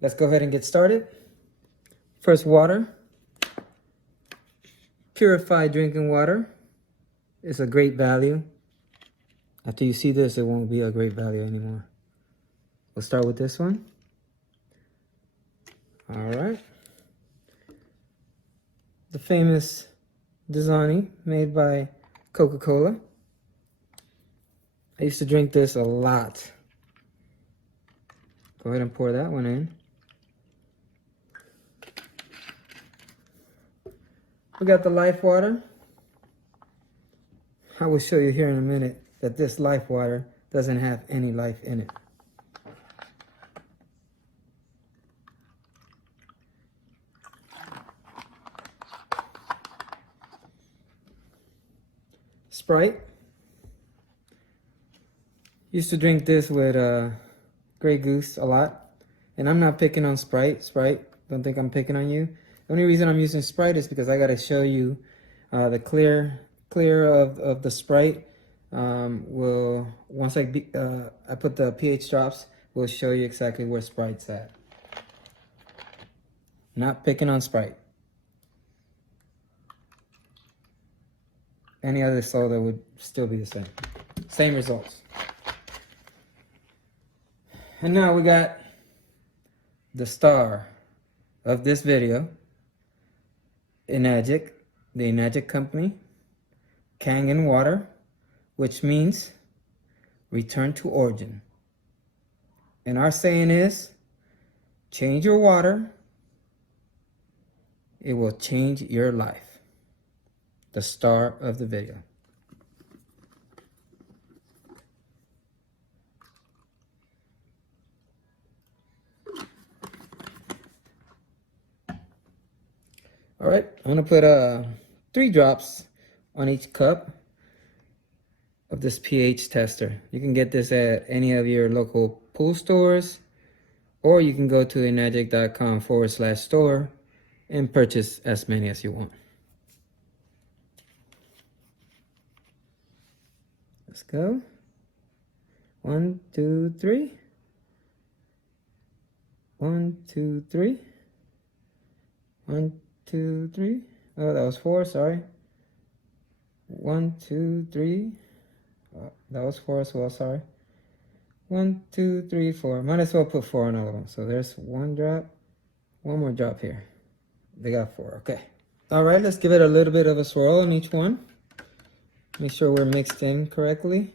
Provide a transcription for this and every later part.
Let's go ahead and get started. First, water. Purified drinking water is a great value. After you see this, it won't be a great value anymore. We'll start with this one. All right. The famous Dasani made by Coca-Cola. I used to drink this a lot. Go ahead and pour that one in. We got the Life Water. I will show you here in a minute that this Life Water doesn't have any life in it. Sprite. Used to drink this with Grey Goose a lot. And I'm not picking on Sprite. Sprite, don't think I'm picking on you. The only reason I'm using Sprite is because I got to show you the clear of the Sprite. Once I put the pH drops, we'll show you exactly where Sprite's at. Not picking on Sprite. Any other soda would still be the same. Same results. And now we got the star of this video, Enagic, the Enagic company, Kangen Water, which means return to origin. And our saying is, change your water, it will change your life. The star of the video. All right, I'm gonna put 3 drops on each cup of this pH tester. You can get this at any of your local pool stores, or you can go to enagic.com/store and purchase as many as you want. Let's go. 1, 2, 3. 1, 2, 3. 1, 2, 3. Oh, that was 4, sorry. 1, 2, 3. Oh, that was 4 as well, sorry. 1, 2, 3, 4. Might as well put 4 on all of them. So there's 1 drop. 1 more drop here. They got 4, okay. All right, let's give it a little bit of a swirl on each one. Make sure we're mixed in correctly.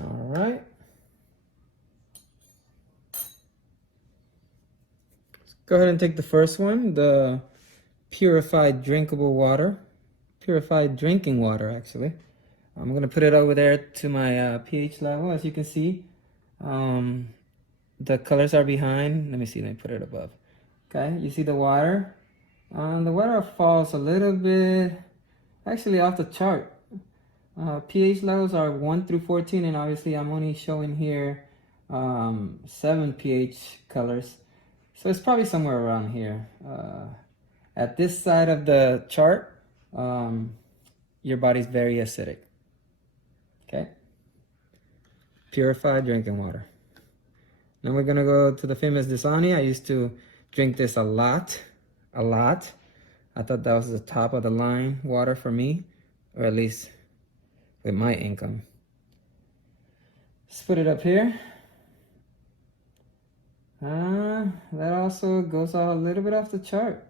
All right. Let's go ahead and take the first one, the purified drinkable water. Purified drinking water, actually. I'm going to put it over there to my pH level, as you can see. The colors are behind. Let me see, let me put it above. Okay, you see the water? The water falls a little bit, actually off the chart. pH levels are 1 through 14, and obviously I'm only showing here 7 pH colors. So it's probably somewhere around here. At this side of the chart, your body's very acidic. Okay? Purified drinking water. Now we're gonna go to the famous Dasani. I used to drink this a lot. I thought that was the top of the line water for me, or at least with my income. Let's put it up here. That also goes a little bit off the chart.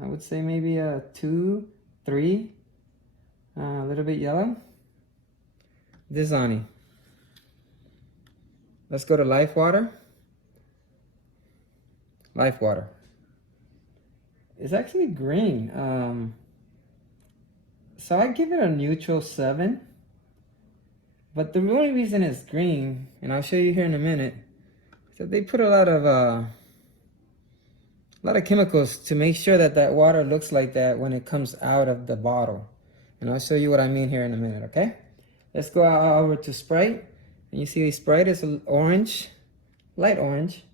I would say maybe a 2, 3, a little bit yellow. Dasani. Let's go to Life Water. Life Water. It's actually green. So I give it a neutral 7. But the only reason it's green, and I'll show you here in a minute, is that they put a lot of chemicals to make sure that that water looks like that when it comes out of the bottle. And I'll show you what I mean here in a minute, okay? Let's go over to Sprite. And you see Sprite is orange, light orange.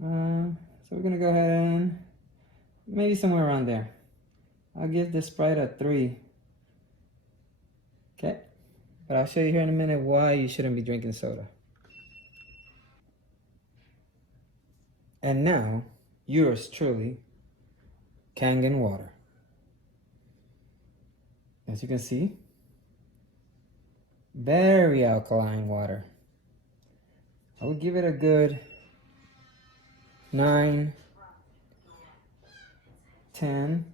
So we're gonna go ahead and maybe somewhere around there. I'll give this Sprite a 3. Okay? But I'll show you here in a minute why you shouldn't be drinking soda. And now, yours truly, Kangen Water. As you can see, very alkaline water. I would give it a good 9, 10,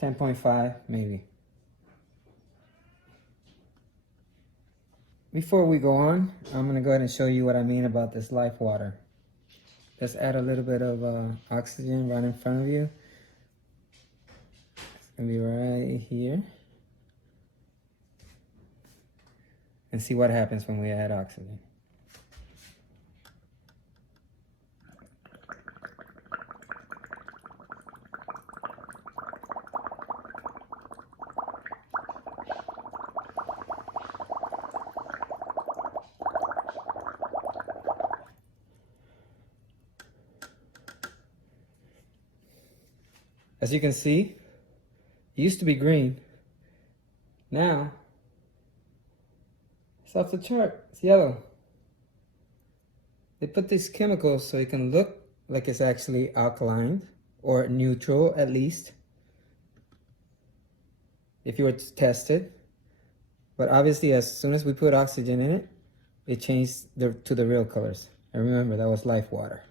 10.5 maybe. Before we go on, I'm going to go ahead and show you what I mean about this life water. Let's add a little bit of oxygen right in front of you. It's going to be right here. And see what happens when we add oxygen. As you can see, it used to be green. Now, it's off the chart. It's yellow. They put these chemicals so it can look like it's actually alkaline or neutral at least, if you were to test it. But obviously, as soon as we put oxygen in it, it changed to the real colors. And remember, that was life water.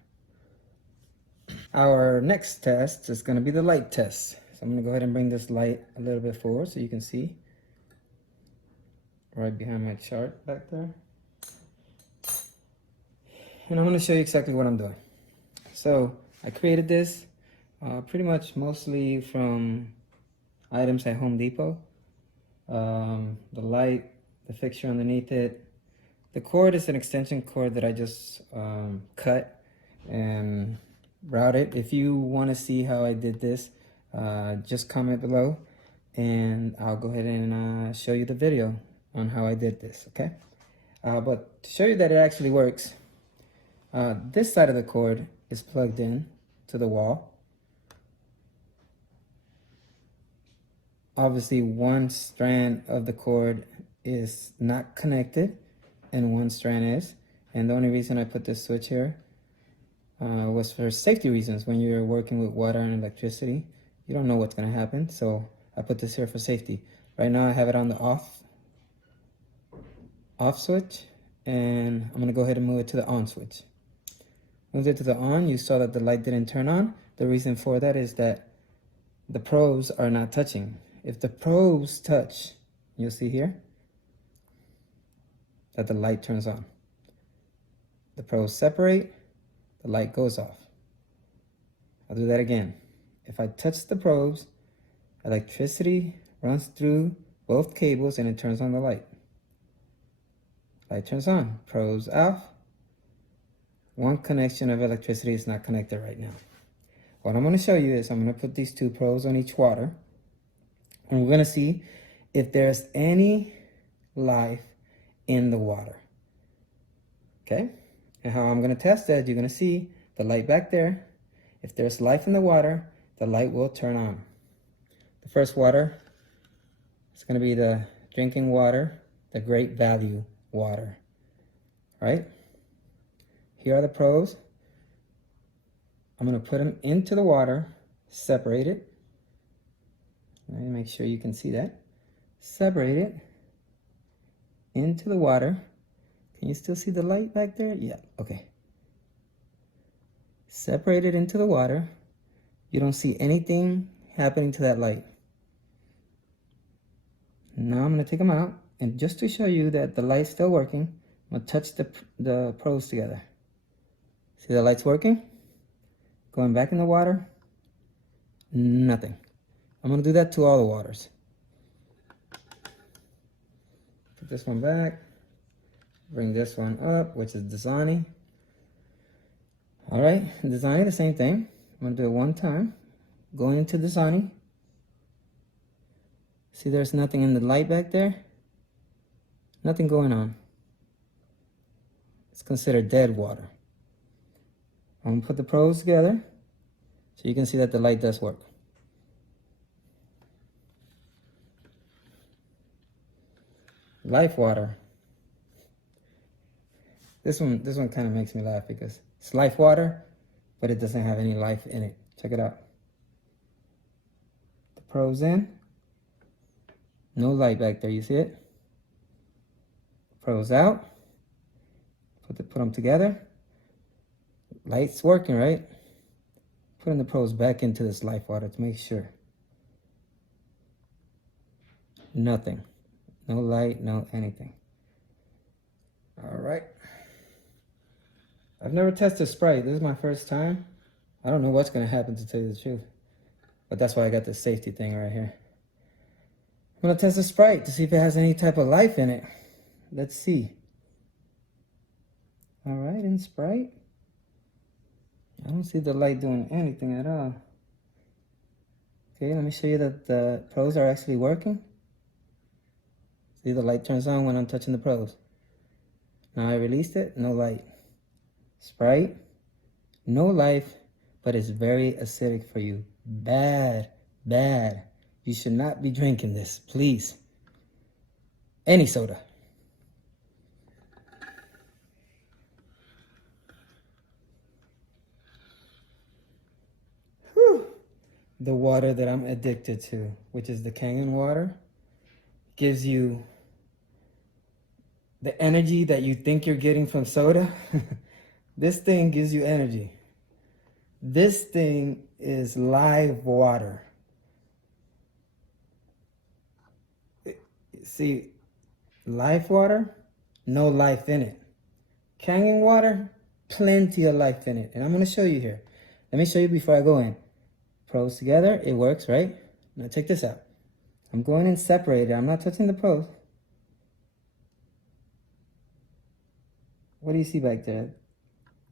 Our next test is going to be the light test. So I'm going to go ahead and bring this light a little bit forward so you can see. Right behind my chart back there. And I'm going to show you exactly what I'm doing. So I created this pretty much mostly from items at Home Depot. The light, the fixture underneath it. The cord is an extension cord that I just cut and routed. If you want to see how I did this, just comment below and I'll go ahead and show you the video on how I did this, okay? But to show you that it actually works, this side of the cord is plugged in to the wall. Obviously, one strand of the cord is not connected and one strand is. And the only reason I put this switch here was for safety reasons. When you're working with water and electricity, you don't know what's going to happen. So I put this here for safety. Right now I have it on the off switch, and I'm going to go ahead and move it to the on switch. Moved it to the on, you saw that the light didn't turn on. The reason for that is that the probes are not touching. If the probes touch, you'll see here that the light turns on. The probes separate, the light goes off. I'll do that again. If I touch the probes, electricity runs through both cables and it turns on the light. Light turns on, probes off. One connection of electricity is not connected right now. What I'm going to show you is I'm going to put these two probes on each water. And we're going to see if there's any life in the water. Okay? And how I'm going to test that, you're going to see the light back there. If there's life in the water, the light will turn on. The first water is going to be the drinking water, the great value water. Right? Here are the probes. I'm going to put them into the water, separate it. Let me make sure you can see that. Separate it into the water. Can you still see the light back there? Yeah, okay. Separate it into the water. You don't see anything happening to that light. Now I'm going to take them out, and just to show you that the light's still working, I'm going to touch the probes together. See the light's working? Going back in the water, nothing. I'm going to do that to all the waters. Put this one back. Bring this one up, which is Dasani. All right, Dasani, the same thing. I'm going to do it one time. Going into Dasani. See, there's nothing in the light back there. Nothing going on. It's considered dead water. I'm going to put the probes together. So you can see that the light does work. Life water. This one kind of makes me laugh because it's life water, but it doesn't have any life in it. Check it out. The pros in. No light back there, you see it? Pros out. Put them together. Light's working, right? Putting the pros back into this life water to make sure. Nothing. No light, no anything. All right. I've never tested Sprite. This is my first time. I don't know what's going to happen, to tell you the truth. But that's why I got this safety thing right here. I'm going to test the Sprite to see if it has any type of life in it. Let's see. All right, in Sprite. I don't see the light doing anything at all. Okay, let me show you that the pros are actually working. See, the light turns on when I'm touching the pros. Now I released it, no light. Sprite, no life, but it's very acidic for you. Bad, bad. You should not be drinking this, please. Any soda. Whew. The water that I'm addicted to, which is the Kangen water, gives you the energy that you think you're getting from soda. This thing gives you energy. This thing is live water. See, live water, no life in it. Kangen water, plenty of life in it. And I'm going to show you here. Let me show you before I go in. Pros together, it works, right? Now check this out. I'm going in separated. I'm not touching the pros. What do you see back there?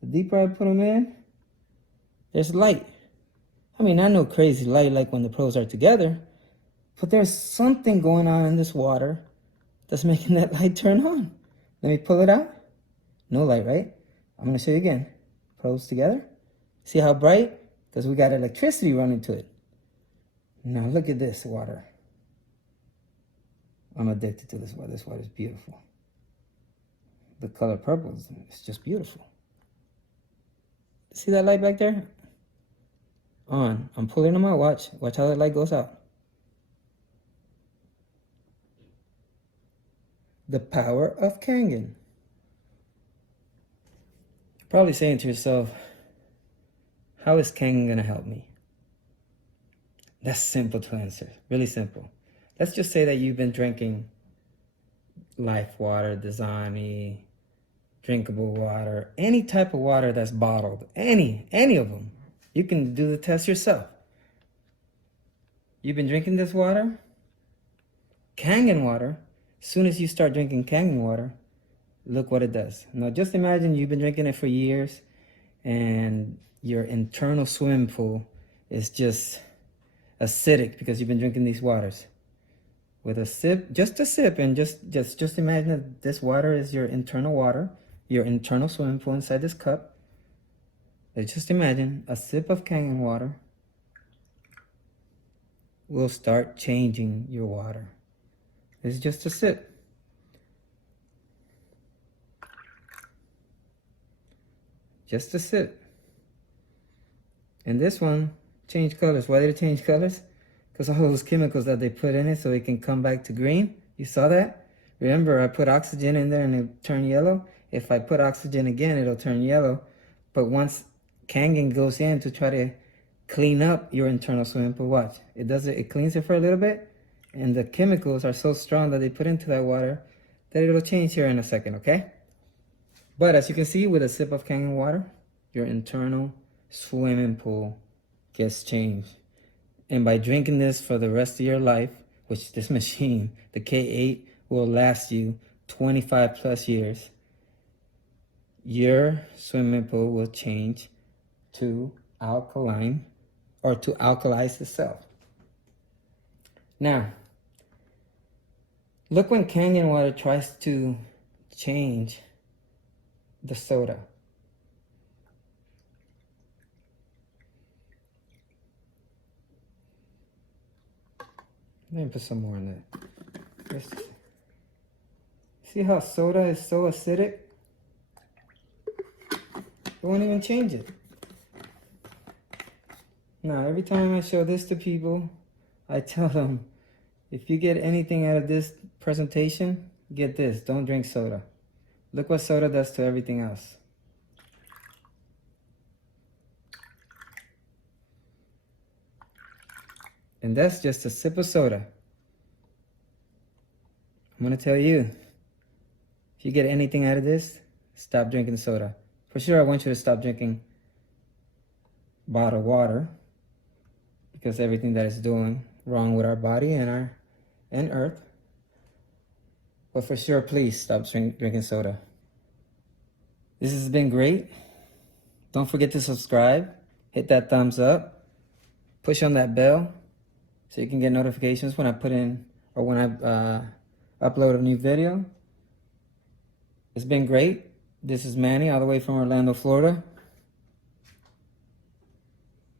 The deeper I put them in, there's light. I mean, not no crazy light like when the pros are together, but there's something going on in this water that's making that light turn on. Let me pull it out. No light, right? I'm going to show you again. Pros together. See how bright? Because we got electricity running to it. Now look at this water. I'm addicted to this water. This water is beautiful. The color purple is just beautiful. See that light back there? On. I'm pulling them out. Watch. Watch how that light goes out. The power of Kangen. You're probably saying to yourself, how is Kangen going to help me? That's simple to answer. Really simple. Let's just say that you've been drinking life water, Dasani, drinkable water, any type of water that's bottled, any of them. You can do the test yourself. You've been drinking this water, Kangen water. As soon as you start drinking Kangen water, look what it does. Now just imagine you've been drinking it for years and your internal swimming pool is just acidic because you've been drinking these waters. With a sip, just a sip, and just imagine that this water is your internal water, your internal swimming pool inside this cup. Let's just imagine a sip of Kangen water will start changing your water. It's just a sip. Just a sip. And this one changed colors. Why did it change colors? Because all those chemicals that they put in it so it can come back to green. You saw that? Remember, I put oxygen in there and it turned yellow. If I put oxygen again, it'll turn yellow. But once Kangen goes in to try to clean up your internal swimming pool, watch. It cleans it for a little bit. And the chemicals are so strong that they put into that water that it'll change here in a second, okay? But as you can see, with a sip of Kangen water, your internal swimming pool gets changed. And by drinking this for the rest of your life, which this machine, the K8, will last you 25 plus years, your swimming pool will change to alkaline, or to alkalize itself. Now, look when Kangen water tries to change the soda. Let me put some more in there. See how soda is so acidic? It won't even change it. Now, every time I show this to people, I tell them, if you get anything out of this presentation, get this, don't drink soda. Look what soda does to everything else. And that's just a sip of soda. I'm gonna tell you, if you get anything out of this, stop drinking soda. For sure, I want you to stop drinking bottled water, because everything that it's doing wrong with our body and earth. But for sure, please stop drinking soda. This has been great. Don't forget to subscribe, hit that thumbs up, push on that bell so you can get notifications when I put in or when I upload a new video. It's been great. This is Manny, all the way from Orlando, Florida.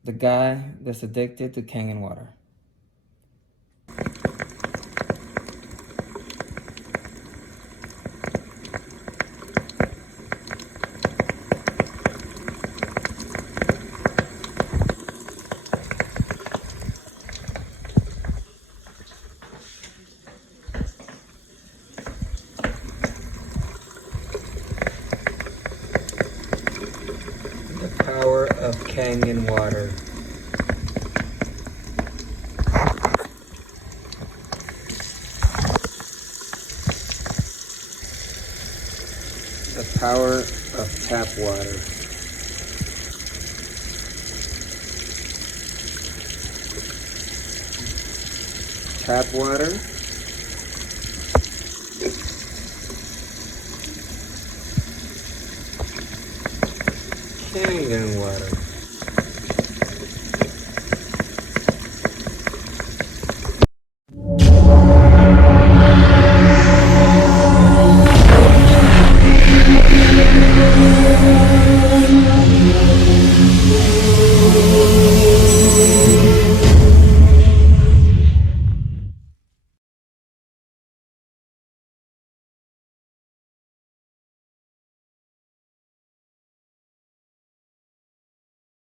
The guy that's addicted to Kangen water. The power of Kangen water. The power of tap water. Tap water. Kangen water.